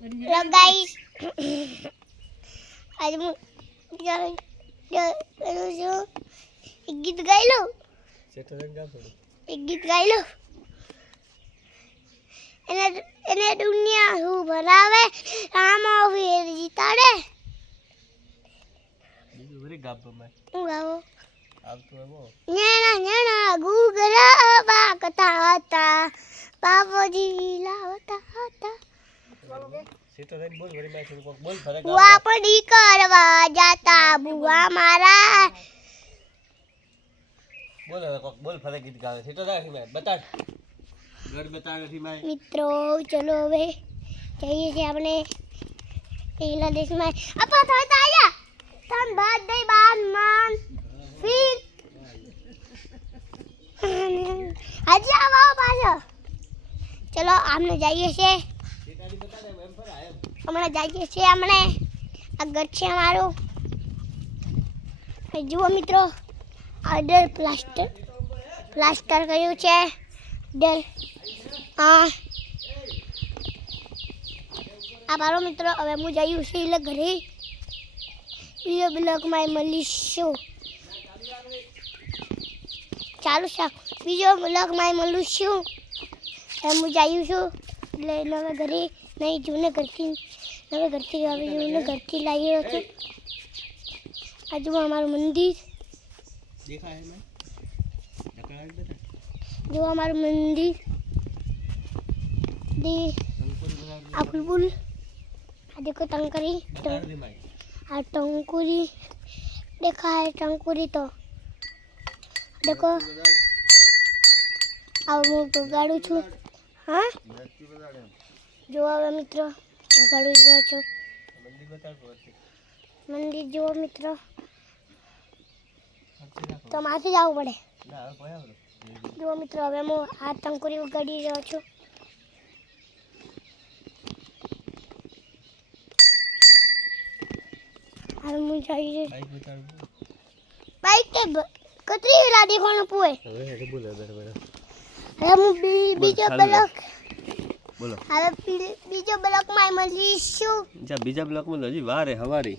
Hello guys आज હું એક ગીત ગાઈ લઉં એક ગીત ગાઈ લઉં એને દુનિયા હું ભરાવે રામો વીર જીતાડે બીજું વરી ગાબો માં હું ગાવો આવતું એવો નેણા ગુગરા વાગતા હતા બાપોજી લાવતા હતા સીટો લઈને બોલ વરી મેં થોડું બોલ ફરક વાપડી કરવા જાતા બુઆ મારા બોલ હવે કોક બોલ ફરક ગીત ગાવે સીટો રાખી મેં બતાડ ઘર બતાડ નથી મેં મિત્રો ચલો હવે જઈએ છીએ આપણે પહેલા દેશમાં આપા થતા આયા તન બાદ દઈ બાદ માન ફીર હજી આવો પાછો ચલો આમને જઈએ છીએ સીટાડી બતાડે એમ પર આય હમણાં જઈએ છીએ આપણે આ ઘર છે અમારું જુઓ મિત્રો આડર પ્લાસ્ટર કર્યું છે ડર આ મારો મિત્રો હવે હું જઈ છું એટલે ઘરે બીજો બ્લોગમાં મળીશું ચાલુ છે બીજો બ્લોગમાં મળીશું હવે હું જઈ છું એટલે નવે ઘરે નહીં જૂને ઘરથી હવે જૂને ઘરથી લાવ્યો છું આજુ અમારું મંદિર દેખાય મેં નકળાડ બતા જો અમારું મંદિર દે અંકુર બતાડ આ બુલબુલ આ देखो टंकरी બતાડ દે મેં आ टंकुरी देखा है टंकुरी तो देखो अब હું વગાડું છું હા નક્કી બતાડ જો હવે મિત્રો વગાડી રહ્યો છું મંદિર બતાડ બોલતી મંદિર જુઓ મિત્રો હજી રાખો તો માથે જવું પડે ના હવે કોઈ આવડો જુઓ મિત્રો હવે હું આ ટંકુરી વગાડી રહ્યો છું હવે હું જઈ રહ્યો બાઈક બતાડ બાઈક કે કતરી વેલા દેખવાનું પૂએ હવે હેડે બોલ બરાબર હવે હું બીજો ચાલુ બ્લોક બોલો હવે બીજો બ્લોકમાં મળીશું જા બીજા બ્લોકમાં હજી વાર હે હવારી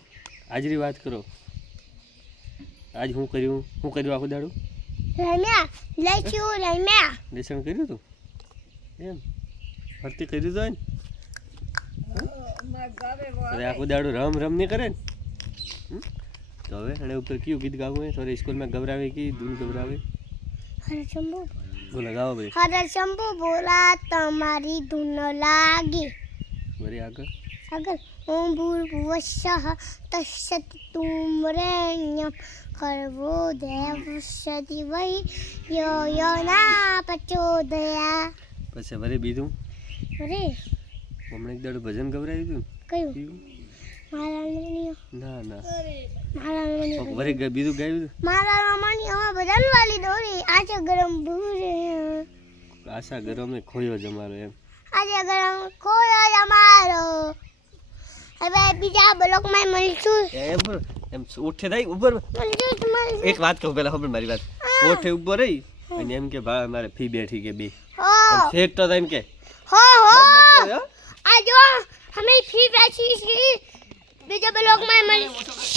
આજની વાત કરો આજ હું કર્યું આખું દાડું રમ્યા લઈશું રમ્યા લેસન કર્યું તું એમ ફરતી કર્યું તો ને અરે આખું દાડું રમ નહીં કરે ને તો હવે એને ઉપર કયું ગીત ગાવું હે થોડી સ્કૂલમાં ગભરાવે કે દૂર ગભરાવે હરે શંભુ બોલો ગાવો ભાઈ હરે શંભુ બોલા તમારી ધૂન લાગી વરી આગળ આગળ ઓમ ભૂર્ભુવસ્સઃ તસ્સત તુમ્રેણ્યમ ખર્વો દેવસ્સતિ વૈ યો યના પ્રચોદયા પછી વરી બીજું અરે હમણાં એક દાડું ભજન ગભરાયું હતું કયું કયું? મારા રમણીય ના મારા રમણીય વરી બીજું ગાયું હતું મારા રમણીય હવે બદલ વાલી દોરી આજે ગરમ ભૂરે આશા ગરમે ખોયો જ અમારો એમ આજે ગરમ ખોયો અમારો હવે બીજા બ્લોકમાં મળીશું એમ એમ ઉઠે થઈ ઉપર એક વાત કહું પેલા ખબર મારી વાત ઓઠે ઉભો રહી અને એમ કે ભાઈ મારે ફી બેઠી કે બે હો સેટ તો થાય કે હો હો આ જો અમે ફી બેચી છીએ બીજા બ્લોકમાં મળી